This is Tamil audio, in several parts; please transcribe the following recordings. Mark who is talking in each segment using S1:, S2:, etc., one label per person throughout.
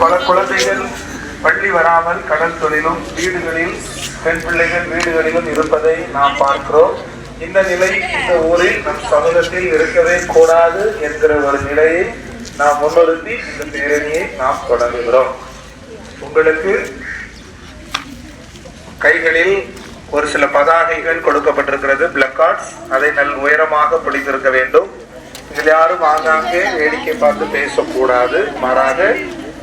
S1: பல குழந்தைகள் பள்ளி வராமல் கடல் தொழிலும் வீடுகளில் பெண் பிள்ளைகள் வீடுகளிலும் இருப்பதை நாம் பார்க்கிறோம். இந்த நிலை இந்த ஊரில் நம் சமூகத்தில் இருக்கவே கூடாது என்கிற ஒரு நிலையை நாம் முன்னிறுத்தி இந்த பேரணியை நாம் தொடங்குகிறோம். உங்களுக்கு கைகளில் ஒரு சில பதாகைகள் கொடுக்கப்பட்டிருக்கிறது பிளக்கார்ட்ஸ் அதை நல் உயரமாக பிடித்திருக்க வேண்டும். இதில் யாரும் ஆங்காங்கே வேடிக்கை பார்த்து பேசக்கூடாது. மாறாக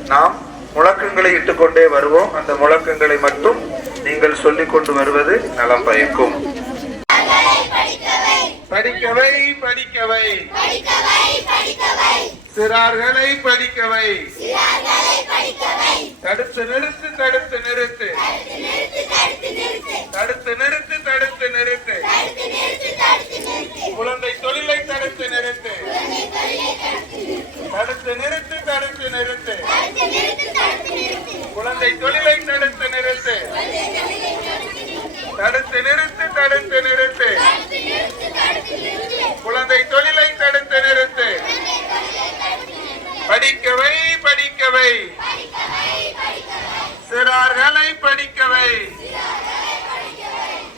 S1: நாம் முழக்கங்களை இட்டுக்கொண்டே வருவோம். அந்த முழக்கங்களை மட்டும் நீங்கள் சொல்லிக் கொண்டு வருவது நலம் பயக்கும். படிக்கவை படிக்கவை. சிறார்களை படிக்கவை. தடுத்து நிறுத்து தடுத்து நிறுத்து. தடுத்து நிறுத்து தடுத்து நிறுத்து குழந்தை தொழிலை தடுத்து நிறுத்து தடுத்து நிறுத்து தடுத்து நிறுத்து குழந்தை தொழிலை தடுத்து நிறுத்து. தடுத்து நிறுத்து தடுத்து நிறுத்து. குழந்தை தொழிலை தடுத்து நிறுத்து. படிக்கவை படிக்கவை. சிறார்களை படிக்கவை.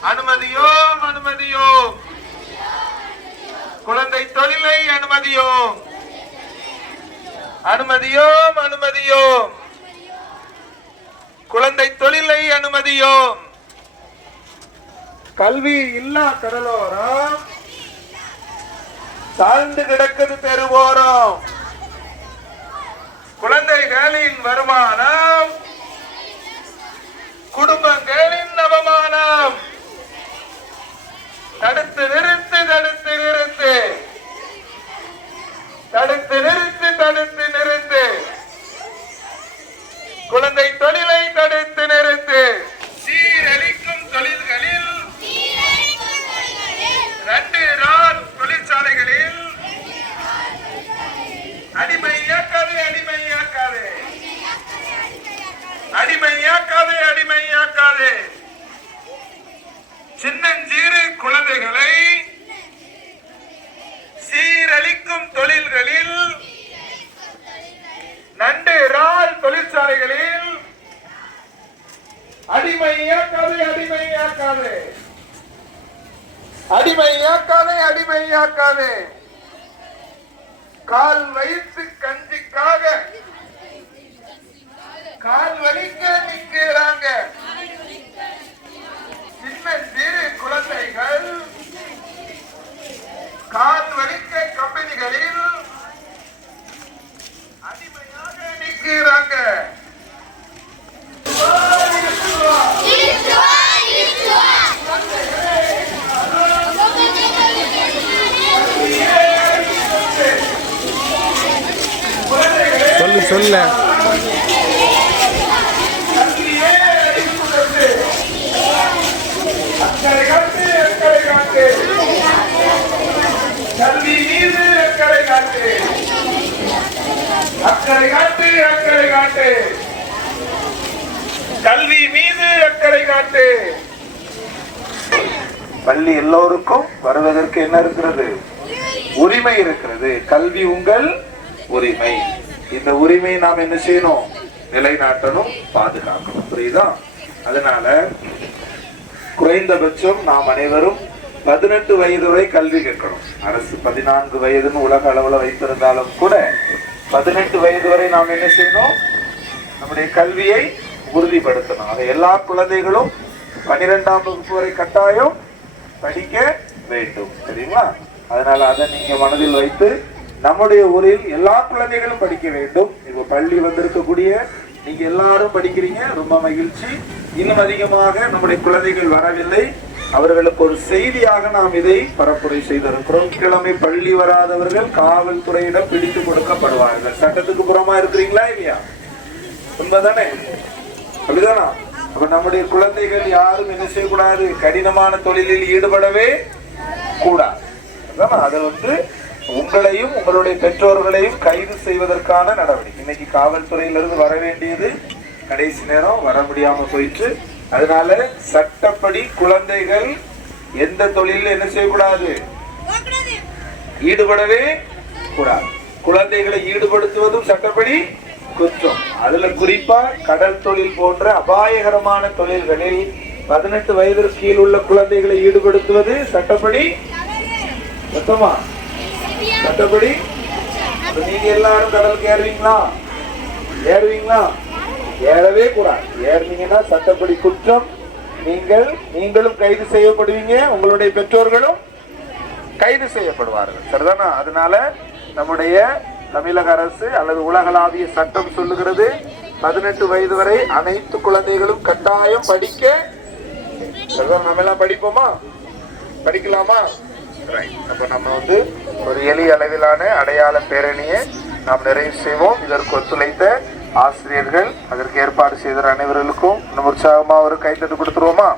S1: அனுமதியோ அனுமதியோ. குழந்தை தொழிலை அனுமதியோ. அனுமதியோம் அனுமதியோம் குழந்தை தொழிலை அனுமதியோம். கல்வி இல்லா கடலோரம். தாழ்ந்து கிடக்குது பெறுவோரம். குழந்தைகளின் வருமானம். குடும்பங்களின் அவமானம். தடுத்து நிறுத்து தடுத்து நிறுத்து. தடுத்து நிறுத்து தடுத்து நிறுத்து குழந்தை தொழிலை தடுத்து நிறுத்து சீரழிக்கும் தொழில்களில் ரெண்டு நாள் தொழிற்சாலைகளில் அடிமையாக்காதே அடிமையாக்காதே அடிமையாக்காதே அடிமையாக்காதே சின்னஞ்சிறு குழந்தைகளை சீரழிக்கும் தொழில்களில் நண்டு இறால் தொழிற்சாலைகளில் அடிமையாக்காதே அடிமையாக்காதே அடிமையாக்காதே அடிமையாக்காதே கால் வயிற்று கஞ்சிக்காக கால் வலிக்க நிற்கிறாங்க. சின்ன சிறு குழந்தைகள் கால் வலிக்க
S2: சொல்ல.
S1: அக்கறை காட்டு அக்கறை காட்டு. கல்வி மீது அக்கறை காட்டு. பள்ளி எல்லோருக்கும் வருவதற்கு என்ன இருக்கிறது? உரிமை இருக்கிறது. கல்வி உங்கள் உரிமை. இந்த உரிமையை நாம் என்ன செய்யணும்? நிலைநாட்டணும் பாதுகாக்கணும். புரியுதா? அதனால குறைந்தபட்சம் நாம் அனைவரும் பதினெட்டு வயது வரை கல்வி கேட்கணும் அரசு பதினான்கு வயதுன்னு உலக அளவுல வைத்திருந்தாலும் கூட பதினெட்டு வயது வரை நாம் என்ன செய்யணும்? நம்முடைய கல்வியை உறுதிப்படுத்தணும். அதை எல்லா குழந்தைகளும் பனிரெண்டாம் வகுப்பு வரை கட்டாயம் படிக்க வேண்டும். சரிங்களா அதனால அதை நீங்க மனதில் வைத்து நம்முடைய ஊரில் எல்லா குழந்தைகளும் படிக்க வேண்டும். இப்போ பள்ளி வந்திருக்கக்கூடிய நீங்க எல்லாரும் படிக்கிறீங்க ரொம்ப மகிழ்ச்சி. இன்னும் அதிகமாக நம்முடைய குழந்தைகள் வரவில்லை. அவர்களுக்கு ஒரு செய்தியாக நாம் இதை பரப்புரை செய்திருக்கிறோம். கிழமை பள்ளி வராதவர்கள் காவல்துறையிடம் பிடித்து கொடுக்கப்படுவார்கள். சட்டத்துக்கு புறமா இருக்கிறீங்களா இல்லையா? உண்மைதானே? அப்படிதானா? அப்ப நம்முடைய குழந்தைகள் யாரும் என்ன செய்யக்கூடாது? கடினமான தொழிலில் ஈடுபடவே கூடாது. அதை வந்து உங்களையும் உங்களுடைய பெற்றோர்களையும் கைது செய்வதற்கான நடவடிக்கை. இன்னைக்கு காவல்துறையிலிருந்து வர வேண்டியது கடைசி நேரம் வர முடியாம போயிட்டு அதனால சட்டப்படி குழந்தைகள் எந்த தொழில என்ன செய்யக்கூடாது? ஈடுபடவே கூடாது. குழந்தைகளை ஈடுபடுத்துவதும் சட்டப்படி குற்றம். அதுல குறிப்பா கடல் தொழில் போன்ற அபாயகரமான தொழில்களில் பதினெட்டு வயதிற்கு கீழ் உள்ள குழந்தைகளை ஈடுபடுத்துவது சட்டப்படி மொத்தமா சட்டப்படி நீங்க எல்லாரும் கடலுக்கு ஏறுவீங்களா? ஏறுவீங்களா? ஏறவே கூடாது. ஏறினீங்கன்னா சட்டப்படி குற்றம். நீங்கள் நீங்களும் கைது செய்யப்படுவீங்க. உங்களுடைய பெற்றோர்களும் கைது செய்யப்படுவார்கள். சரிதானா? அதனால நம்முடைய தமிழக அரசு அல்லது உலகளாவிய சட்டம் சொல்லுகிறது பதினெட்டு வயது வரை அனைத்து குழந்தைகளும் கட்டாயம் படிக்க. சரிதான் நம்ம எல்லாம் படிப்போமா? படிக்கலாமா? Right. அப்போ நம்ம வந்து ஒரு எளிய அளவிலான அடையாள பேரணியை நாம் நிறைவு செய்வோம் இதற்கு ஒத்துழைத்த ஆசிரியர்கள் அதற்கு ஏற்பாடு செய்த அனைவர்களுக்கும் நம்ம உற்சாகமாக ஒரு கைத்தட்டு கொடுத்துருவோமா